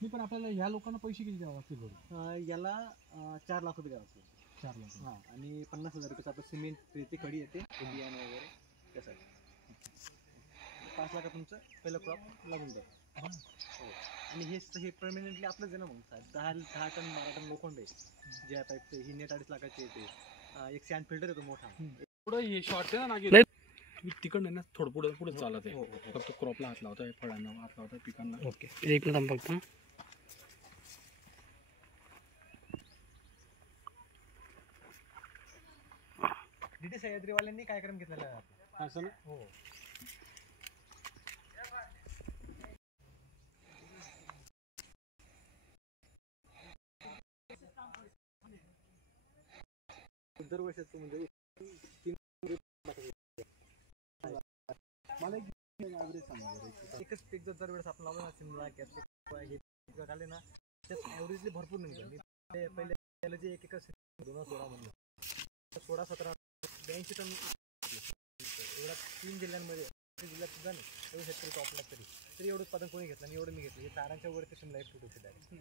नाही पण आपल्याला ह्या लोकांना पैसे किती द्यावे लागतील बरं? याला 4 लाख रुपये द्यावे लागतील. 4 लाख. हां, आणि 50,000 रुपयाचं आपलं सिमेंट रेती खडी येते बियाणं वगैरे त्यासाठी. 5 लाखात तुमचं पहिलं क्रॉप लागून जातं. हो, आणि हे परमनंटली आपलंच आहे ना मग. 10 टन 12 टन लोखंड आहे जे आता ही नेट 2.5 लाखाची येते. एक सॅन्ड फिल्टर येतो मोठा. पुढे हे शॉर्ट आहे ना नागे, तुम्ही तिकडनं ना थोडं पुढे चालत आहे. फक्त क्रॉपला हात लावताय, फळांना हात लावताय, पिकांना. ओके, एक मिनिट फक्त. DT सह्याद्रीवाल्यांनी कार्यक्रम घेतलेला आहे आपला. असं ना. हो, दरवर्षाचं म्हणजे मला एक ॲव्हरेज सांगा बरं. एकच पीक जर दरवेळेस आपण लावलं ना, शिमला कॅप्सिकम हे पीक आले ना, त्यात ॲव्हरेजली भरपूर निघतं. मी पहिले त्याला जे एक 16 म्हणलं 16-17 82 टन एवढा 3 जिल्ह्यांमध्ये जिल्ह्यात सुद्धा नाही एवढं शेतकरी टॉपला तरी एवढं उत्पादन कोणी घेतलं आणि एवढं मी घेतलं. हे तारांच्या वरती शिमला एक फूट होते डायरेक्ट.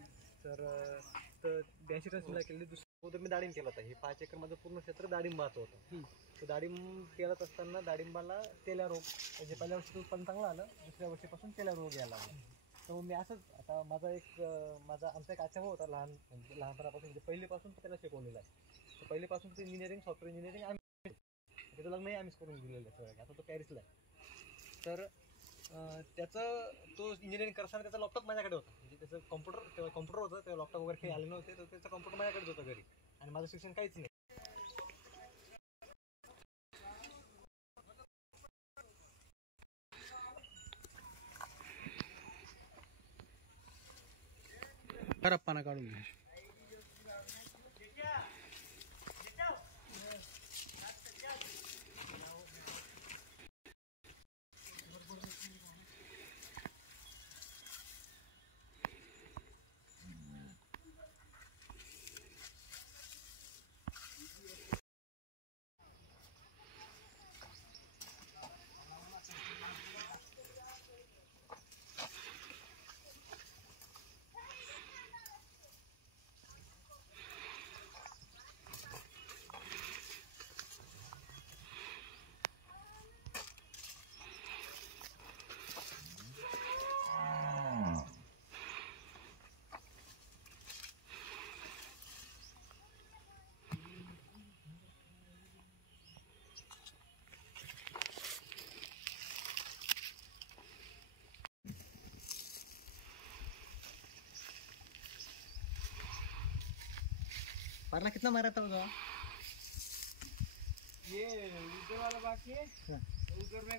तर 82 टन शिमला केली. दुसरं मी डाळिंब केला होता. हे 5 एकर माझं पूर्ण क्षेत्र डाळिंबाचं होतं. तर डाळिंब केलत असताना डाळिंबाला तेल्या रोग, म्हणजे पहिल्या वर्षी उत्पन्न चांगलं आलं, दुसऱ्या वर्षीपासून तेल्या रोग यायला लागला. तर मी असंच आता आमचा एक आचार्य होता म्हणजे लहानपणापासून, म्हणजे पहिलेपासून त्याला शिकवलेला आहे. तर पहिलेपासून ते इंजिनिअरिंग, सॉफ्टवेअर इंजिनिअरिंग आम्ही त्याचं लग्नही आम्हीच करून दिलेलं आहे सगळं. आता तो पॅरिसला आहे. तर तो इंजिनिअरिंग करताना त्याचा लॅपटॉप माझ्याकडे होता. म्हणजे त्याचं कॉम्प्युटर होतं, तेव्हा लॅपटॉप वगैरे काही आले नव्हते. तर त्याचं कॉम्प्युटर माझ्याकडेच होतं घरी, आणि माझं शिक्षण काहीच नाही. खराब पाना काढून घ्या. पारला कितना मारा था होगा? ये उधर वाला बाकी है, उधर में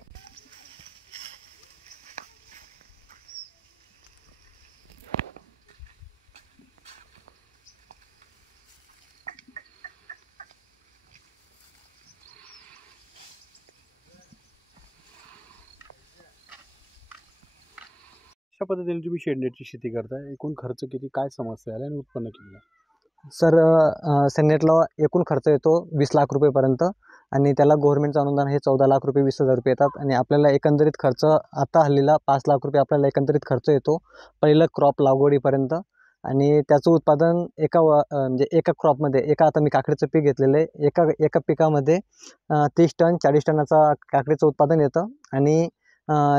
अशा पद्धतीने तुम्ही शेडनेटची शेती करताय. एकूण खर्च किती, काय समस्या आल्या आणि उत्पन्न किती? सर, सेनेटला एकूण खर्च येतो 20 लाख रुपयेपर्यंत, आणि त्याला गव्हर्नमेंटचं अनुदान हे 14 लाख रुपये 20,000 रुपये येतात. आणि आपल्याला एकंदरीत खर्च आता हल्लीला 5 लाख रुपये आपल्याला एकंदरीत खर्च येतो पहिलं क्रॉप लागवडीपर्यंत. आणि त्याचं उत्पादन म्हणजे एका क्रॉपमध्ये, आता मी काकडीचं पीक घेतलेलं आहे, एका पिकामध्ये 30 टन 40 टनाचा काकडीचं उत्पादन येतं. आणि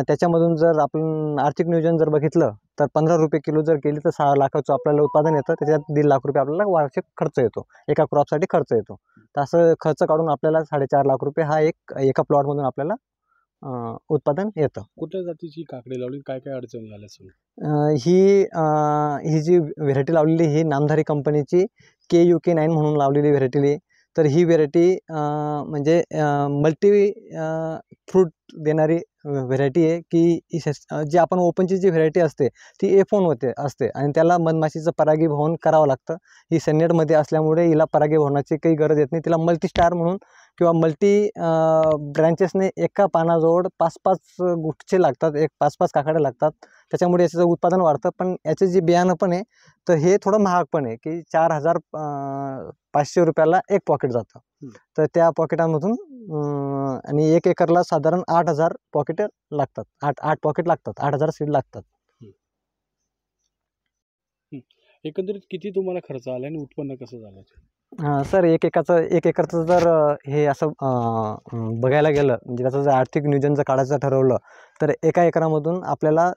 त्याच्यामधून जर आपण आर्थिक नियोजन जर बघितलं तर 15 रुपये किलो जर केली तर 6 लाखाचं आपल्याला उत्पादन येतं. त्याच्यात 1.5 लाख रुपये आपल्याला वार्षिक खर्च येतो, एका क्रॉपसाठी खर्च येतो. तर असं खर्च काढून आपल्याला 4.5 लाख रुपये हा एका प्लॉटमधून आपल्याला उत्पादन येतं. कुठल्या जातीची काकडी लावली, काय काय अडचणी आल्या सर? ही जी व्हेरायटी लावलेली ही नामधारी कंपनीची KUK9 म्हणून लावलेली व्हेरायटी. तर ही व्हेरायटी म्हणजे मल्टी फ्रूट देणारी व्हेरायटी आहे. की जी आपण ओपनची जी व्हेरायटी असते ती F1 असते, आणि त्याला मधमाशीचं परागीभवन करावं लागतं. ही सेनेटमध्ये असल्यामुळे हिला परागीभवनाची काही गरज येत नाही. तिला मल्टी स्टार म्हणून किंवा मल्टी ब्रँचेसने एका पानाजवळ 5-5 गुच्छे लागतात, 5-5 काकड्या लागतात. त्याच्यामुळे याचं उत्पादन वाढतं. पण याचे जे बियाणं पण आहे तर हे थोडं महाग पण आहे, की 4,500 रुपयाला एक पॉकेट जातं. तर त्या पॉकेटामधून आणि 1 एकरला साधारण 8,000 पॉकेट लागतात. 8 पॉकेट लागतात, 8,000 सीड लागतात. एकंदरीत किती तुम्हाला खर्च आला आणि उत्पन्न कसं झालं? सर एक एकरचं जर हे असं बघायला गेलं म्हणजे त्याचं जर आर्थिक नियोजन जर काढायचं ठरवलं तर एका एकरामधून आपल्याला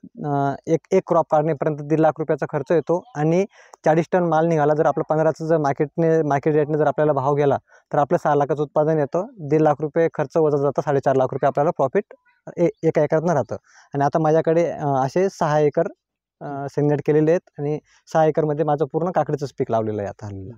एक क्रॉप काढण्यापर्यंत 1.5 लाख रुपयाचा खर्च येतो आणि 40 टन माल निघाला. जर आपलं 15चं जर मार्केट रेटने जर आपल्याला भाव गेला तर आपलं 6 लाखाचं उत्पादन येतं. 1.5 लाख रुपये खर्च वजा जातं, 4.5 लाख रुपये आपल्याला प्रॉफिट एका एकरातनं राहतं. आणि आता माझ्याकडे असे 6 एकर सेग्मेंट केलेले आहेत आणि 6 एकरमध्ये माझं पूर्ण काकडीचंच पीक लावलेलं आहे आता हल्ली.